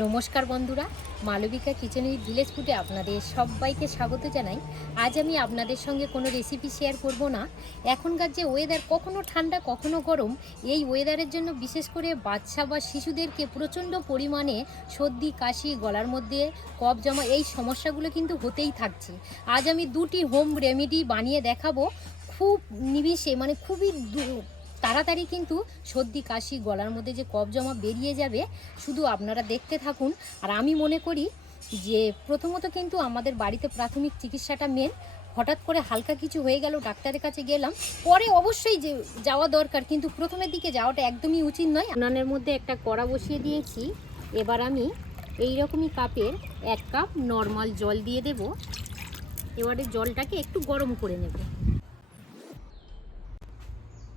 নমস্কার বন্ধুরা, Malavika kitchen with village ফুডে আপনাদের সবাইকে স্বাগত জানাই। আজ আমি আপনাদের সঙ্গে কোনো রেসিপি শেয়ার করব না। এখনকার যে ওয়েদার কখনো ঠান্ডা, কখনো গরম, এই ওয়েদারের জন্য বিশেষ করে বাচ্চা বা শিশুদেরকে প্রচণ্ড পরিমাণে সর্দি, কাশি, গলার মধ্যে কফ জমা, এই সমস্যাগুলো কিন্তু হতেই থাকছে। আজ আমি দুটি হোম রেমেডি বানিয়ে দেখাবো। খুব নিমিষে মানে খুবই তাড়াতাড়ি কিন্তু সর্দি, কাশি, গলার মধ্যে যে কফ জমা বেরিয়ে যাবে, শুধু আপনারা দেখতে থাকুন। আর আমি মনে করি যে প্রথমত কিন্তু আমাদের বাড়িতে প্রাথমিক চিকিৎসাটা মেন হঠাৎ করে হালকা কিছু হয়ে গেল, ডাক্তারের কাছে গেলাম। পরে অবশ্যই যে যাওয়া দরকার, কিন্তু প্রথমের দিকে যাওয়াটা একদমই উচিত নয়। উনানের মধ্যে একটা কড়া বসিয়ে দিয়েছি। এবার আমি এই রকমই কাপের এক কাপ নর্মাল জল দিয়ে দেব। এবারে জলটাকে একটু গরম করে নেব।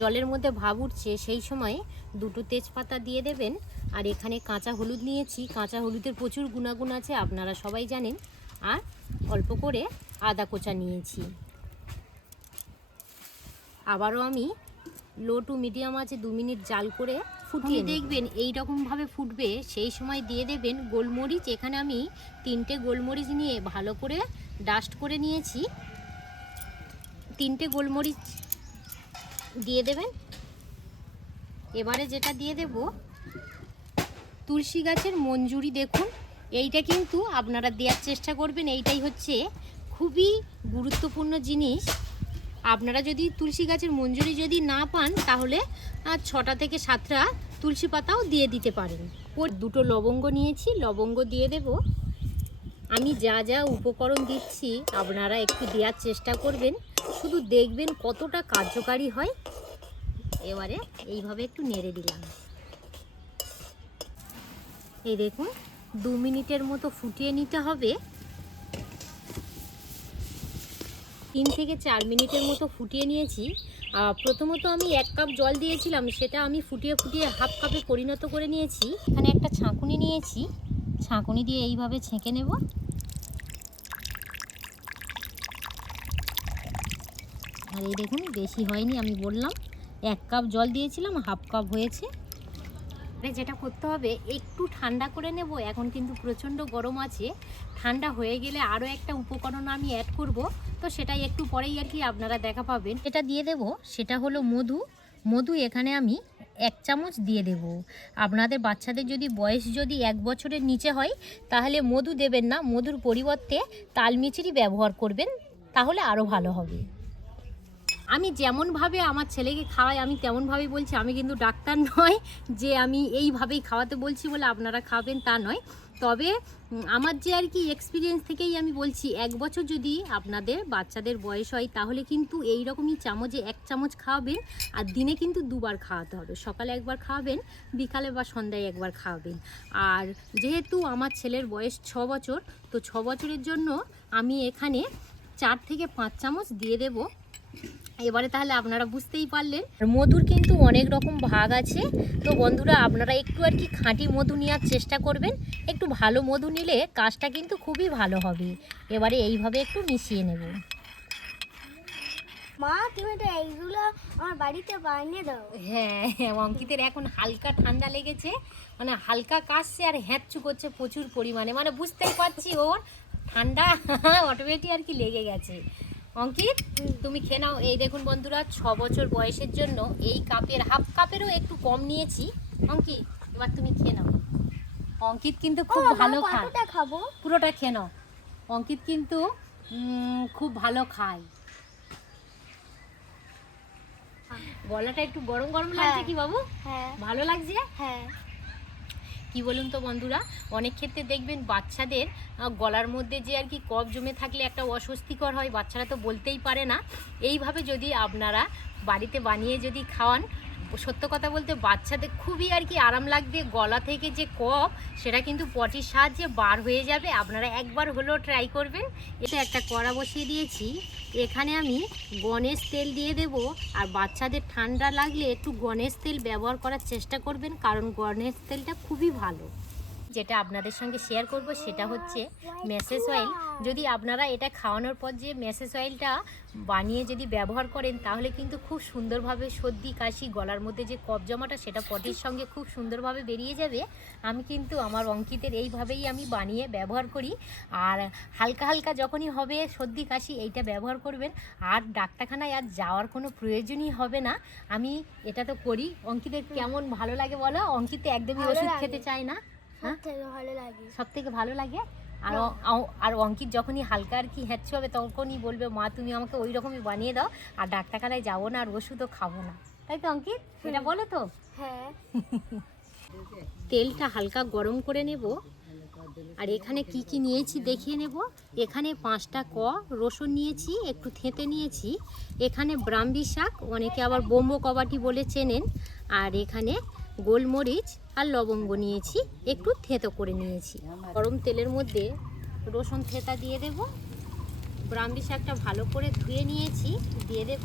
জলের মধ্যে ভাব উঠছে সেই সময় দুটো তেজপাতা দিয়ে দেবেন। আর এখানে কাঁচা হলুদ নিয়েছি। কাঁচা হলুদের প্রচুর গুণাগুণ আছে আপনারা সবাই জানেন। আর অল্প করে আদা কোচা নিয়েছি। আবারও আমি লো টু মিডিয়াম আছে দু মিনিট জাল করে ফুটিয়ে দেখবেন এই রকমভাবে ফুটবে। সেই সময় দিয়ে দেবেন গোলমরিচ। এখানে আমি তিনটে গোলমরিচ নিয়ে ভালো করে ডাস্ট করে নিয়েছি। তিনটে গোলমরিচ দিয়ে দেবেন। এবারে যেটা দিয়ে দেব, তুলসী গাছের মঞ্জুরি দেখুন। এইটা কিন্তু আপনারা দেওয়ার চেষ্টা করবেন। এইটাই হচ্ছে খুবই গুরুত্বপূর্ণ জিনিস। আপনারা যদি তুলসী গাছের মঞ্জুরি যদি না পান, তাহলে ছটা থেকে সাতটা তুলসী পাতাও দিয়ে দিতে পারেন। ওর দুটো লবঙ্গ নিয়েছি, লবঙ্গ দিয়ে দেব। আমি যা যা উপকরণ দিচ্ছি, আপনারা একটু দেওয়ার চেষ্টা করবেন। শুধু দেখবেন কতটা কার্যকারী হয়। এবারে এইভাবে একটু নেড়ে দিলাম। এই দেখুন, দু মিনিটের মতো ফুটিয়ে নিতে হবে। তিন থেকে চার মিনিটের মতো ফুটিয়ে নিয়েছি। প্রথমত আমি এক কাপ জল দিয়েছিলাম, সেটা আমি ফুটিয়ে ফুটিয়ে হাফ কাপে পরিণত করে নিয়েছি। এখানে একটা ছাঁকুনি নিয়েছি। ছাঁকুনি দিয়ে এইভাবে ছেঁকে নেব। আর এই দেখুন, বেশি হয়নি, আমি বললাম, এক কাপ জল দিয়েছিলাম, হাফ কাপ হয়েছে। যেটা করতে হবে, একটু ঠান্ডা করে নেব, এখন কিন্তু প্রচণ্ড গরম আছে। ঠান্ডা হয়ে গেলে আরও একটা উপকরণ আমি অ্যাড করব, তো সেটাই একটু পরেই আর কি আপনারা দেখা পাবেন। এটা দিয়ে দেব, সেটা হলো মধু। মধু এখানে আমি এক চামচ দিয়ে দেব। আপনাদের বাচ্চাদের যদি বয়স যদি এক বছরের নিচে হয়, তাহলে মধু দেবেন না। মধুর পরিবর্তে তালমিচিরি ব্যবহার করবেন, তাহলে আরও ভালো হবে। আমি যেমনভাবে আমার ছেলেকে খাওয়াই, আমি তেমনভাবেই বলছি, আমি কিন্তু ডাক্তার নয় যে আমি এইভাবেই খাওয়াতে বলছি বলে আপনারা খাবেন তা নয়। তবে আমার যে আর কি এক্সপিরিয়েন্স থেকেই আমি বলছি, এক বছর যদি আপনাদের বাচ্চাদের বয়স হয়, তাহলে কিন্তু এই রকমই চামচে এক চামচ খাওয়াবেন আর দিনে কিন্তু দুবার খাওয়াতে হবে। সকালে একবার খাওয়াবেন, বিকালে বা সন্ধ্যায় একবার খাওয়াবেন। আর যেহেতু আমার ছেলের বয়স ছ বছর, তো ছ বছরের জন্য আমি এখানে চার থেকে পাঁচ চামচ দিয়ে দেবো। এবারে তাহলে আপনারা বুঝতেই পারলেন। মধুর কিন্তু অনেক রকম ভাগ আছে। তো বন্ধুরা আপনারা একটু আর কি খাঁটি মধু নেওয়ার চেষ্টা করবেন। একটু ভালো মধু নিলে কাজটা কিন্তু খুবই ভালো হবে। এবারে এইভাবে একটু মিশিয়ে নেব। মা তুমি তো এইগুলো আমার বাড়িতে বানিয়ে দাও। হ্যাঁ অঙ্কিতের এখন হালকা ঠান্ডা লেগেছে। মানে হালকা কাশছে আর হ্যাঁচু করছে প্রচুর পরিমাণে। মানে বুঝতেই পারছি ওর ঠান্ডা অটোমেটিক আর কি লেগে গেছে। অঙ্কিত তুমি খেয়ে নাও। এই দেখুন বন্ধুরা ছ বছর বয়সের জন্য এই কাপের হাফ কাপেরও একটু কম নিয়েছি। অঙ্কিত এবার তুমি খেয়ে নাও। অঙ্কিত কিন্তু খুব ভালো খায়। খাব। পুরোটা খেয়ে নাও। অঙ্কিত কিন্তু খুব ভালো খায়। গলাটা একটু গরম গরম লাগছে হ্যাঁ। কি বাবু? হ্যাঁ। ভালো লাগছে? হ্যাঁ। কি বলুন তো বন্ধুরা? অনেক ক্ষেত্রে দেখবেন বাচ্চাদের গলার মধ্যে যে আর কি কফ জমে থাকলে একটা অস্বস্তিকর হয়, বাচ্চারা তো বলতেই পারে না। এইভাবে যদি আপনারা বাড়িতে বানিয়ে যদি খাওয়ান সত্য কথা বলতে বাচ্চাদের খুবই আর কি আরাম লাগবে, গলা থেকে যে কফ, সেটা কিন্তু পটির সাহায্যে বার হয়ে যাবে। আপনারা একবার হলেও ট্রাই করবেন। এটা একটা কড়া বসিয়ে দিয়েছি। এখানে আমি গণেশ তেল দিয়ে দেব। আর বাচ্চাদের ঠান্ডা লাগলে একটু গণেশ তেল ব্যবহার করার চেষ্টা করবেন, কারণ গণেশ তেলটা খুবই ভালো। যেটা আপনাদের সঙ্গে শেয়ার করব সেটা হচ্ছে মেসেজ অয়েল যদি আপনারা এটা খাওয়ানোর পর যে মেসেজ অয়েলটা বানিয়ে যদি ব্যবহার করেন তাহলে কিন্তু খুব সুন্দরভাবে সর্দি কাশি গলার মধ্যে যে কফ জমাটা সেটা পটির সঙ্গে খুব সুন্দরভাবে বেরিয়ে যাবে। আমি কিন্তু আমার অঙ্কিতের এইভাবেই আমি বানিয়ে ব্যবহার করি। আর হালকা হালকা যখনই হবে সর্দি কাশি এইটা ব্যবহার করবেন। আর ডাক্তারখানায় আর যাওয়ার কোনো প্রয়োজনই হবে না। আমি এটা তো করি। অঙ্কিতের কেমন ভালো লাগে বলো? অঙ্কিত একদমই ওষুধ খেতে চায় না? সব থেকে ভালো লাগে। সব থেকে ভালো লাগে? আর আর অঙ্কিত যখনই হালকা আর কি হ্যাচ্ছে হবে তখনই বলবে মা তুমি আমাকে ওই রকমই বানিয়ে দাও আর ডাক্তারখানায় যাব না আর ওষুধও খাব না। তাই তো অঙ্কিত? সেটা বলো তো। হ্যাঁ। তেলটা হালকা গরম করে নেব আর এখানে কি কি নিয়েছি দেখিয়ে নেব। এখানে পাঁচটা ক রসুন নিয়েছি একটু থেঁতে নিয়েছি। এখানে ব্রাহ্মী শাক অনেকে আবার বোম্বো কবাটি বলে চেনেন। আর এখানে গোলমরিচ আর লবঙ্গ নিয়েছি, একটু থেঁতো করে নিয়েছি। গরম তেলের মধ্যে রসুন থেঁতা দিয়ে দেব। ব্রাহ্মী শাকটা ভালো করে ধুয়ে নিয়েছি, দিয়ে দেব।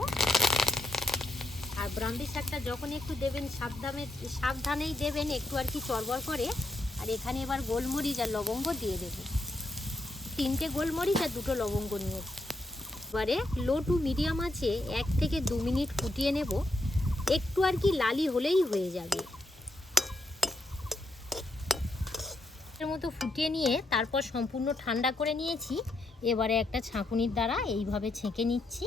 আর ব্রাহ্মী শাকটা যখন একটু দেবেন, সাবধানে, সাবধানেই দেবেন, একটু আর কি চড়বড় করে। আর এখানে এবার গোলমরিচ আর লবঙ্গ দিয়ে দেব। তিনটে গোলমরিচ আর দুটো লবঙ্গ নিয়ে। এবারে লো টু মিডিয়াম আছে, এক থেকে দু মিনিট ফুটিয়ে নেব। একটু আর কি লালি হলেই হয়ে যাবে। এর মতো ফুটিয়ে নিয়ে তারপর সম্পূর্ণ ঠান্ডা করে নিয়েছি। এবারে একটা ছাঁকুনির দ্বারা এইভাবে ছেঁকে নিচ্ছি।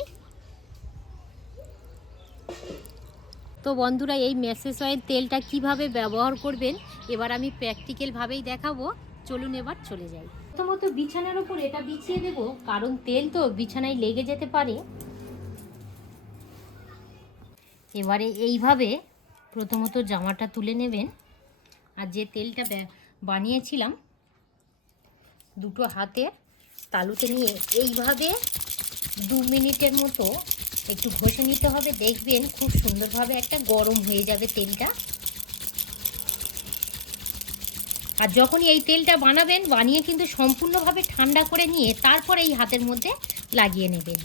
তো বন্ধুরা, এই মেসেজ অয়েল তেলটা কীভাবে ব্যবহার করবেন, এবার আমি প্র্যাকটিক্যালভাবেই দেখাবো। চলুন এবার চলে যাই। প্রথমত বিছানার ওপর এটা বিছিয়ে দেব, কারণ তেল তো বিছানায় লেগে যেতে পারে। এবারে এইভাবে প্রথমত জামাটা তুলে নেবেন। আর যে তেলটা বানিয়েছিলাম। দুটো হাতে তালুতে নিয়ে এইভাবে দু মিনিটের মতো একটু ঘষে নিতে হবে। দেখবেন খুব সুন্দরভাবে একটা গরম হয়ে যাবে তেলটা। আর যখনই এই তেলটা বানাবেন, বানিয়ে কিন্তু সম্পূর্ণভাবে ঠান্ডা করে নিয়ে তারপর এই হাতের মধ্যে লাগিয়ে নেবেন।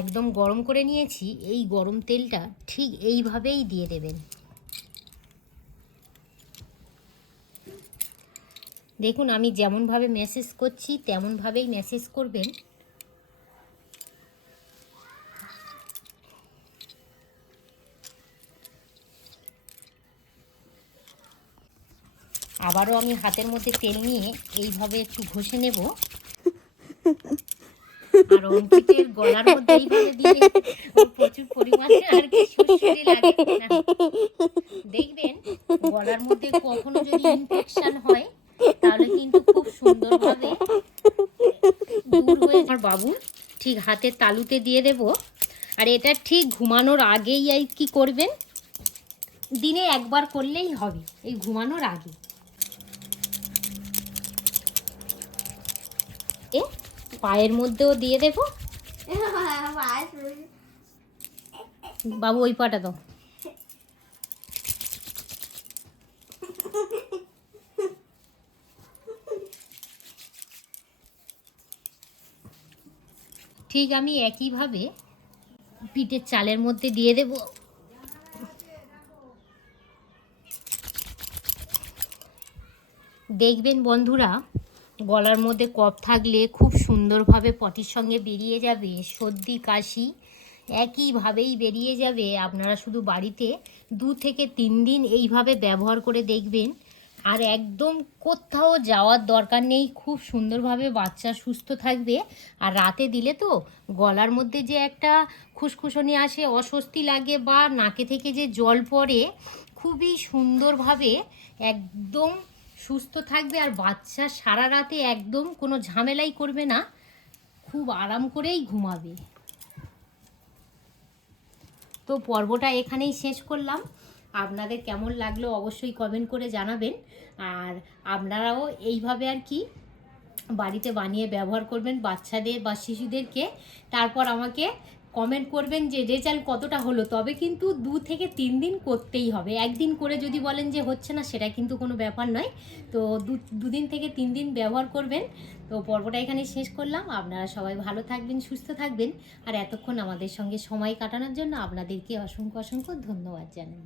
একদম গরম করে নিয়েছি, এই গরম তেলটা ঠিক এইভাবেই দিয়ে দেবেন। দেখুন, আমি যেমনভাবে মেসেজ করছি, তেমনভাবেই মেসেজ করবেন। আবারও আমি হাতের মধ্যে তেল নিয়ে এইভাবে একটু ঘষে নেব। আর গলার মধ্যে প্রচুর পরিমাণে দেখবেন, গলার মধ্যে কখনো যদি ইনফেকশন হয় তাহলে কিন্তু খুব সুন্দরভাবে দূর হয়ে আমার বাবু ঠিক হাতের তালুতে দিয়ে দেব। আর এটা ঠিক ঘুমানোর আগেই এই কি করবেন? দিনে একবার করলেই হবে এই ঘুমানোর আগে। এ পায়ের মধ্যেও দিয়ে দেব। বাবু ওই পাটা দাও। ঠিক আমি একইভাবে পিঠের চালের মধ্যে দিয়ে দেব। দেখবেন বন্ধুরা, গলার মধ্যে কফ থাকলে খুব সুন্দরভাবে পটির সঙ্গে বেরিয়ে যাবে, সর্দি, কাশি একইভাবেই বেরিয়ে যাবে। আপনারা শুধু বাড়িতে দু থেকে তিন দিন এইভাবে ব্যবহার করে দেখবেন আর একদম কোথাও যাওয়ার দরকার নেই, খুব সুন্দরভাবে বাচ্চা সুস্থ থাকবে। আর রাতে দিলে তো গলার মধ্যে যে একটা খুসখুসনি আসে, অস্বস্তি লাগে বা নাকে থেকে যে জল পড়ে, খুবই সুন্দরভাবে একদম সুস্থ থাকবে। আর বাচ্চা সারা রাতে একদম কোনো ঝামেলাই করবে না, খুব আরাম করেই ঘুমাবে। তো পর্বটা এখানেই শেষ করলাম। আপনাদের কেমন লাগল অবশ্যই কমেন্ট করে জানাবেন। আর আপনারাও এইভাবে আর কি বাড়িতে বানিয়ে ব্যবহার করবেন বাচ্চাদের বা শিশুদেরকে। তারপর আমাকে কমেন্ট করবেন যে রেজাল্ট কতটা হলো। তবে কিন্তু দু থেকে তিন দিন করতেই হবে। একদিন করে যদি বলেন যে হচ্ছে না, সেটা কিন্তু কোনো ব্যাপার নয়। তো দু, দুদিন থেকে তিন দিন ব্যবহার করবেন। তো পর্বটা এখানে শেষ করলাম। আপনারা সবাই ভালো থাকবেন, সুস্থ থাকবেন। আর এতক্ষণ আমাদের সঙ্গে সময় কাটানোর জন্য আপনাদেরকে অসংখ্য অসংখ্য ধন্যবাদ জানাই।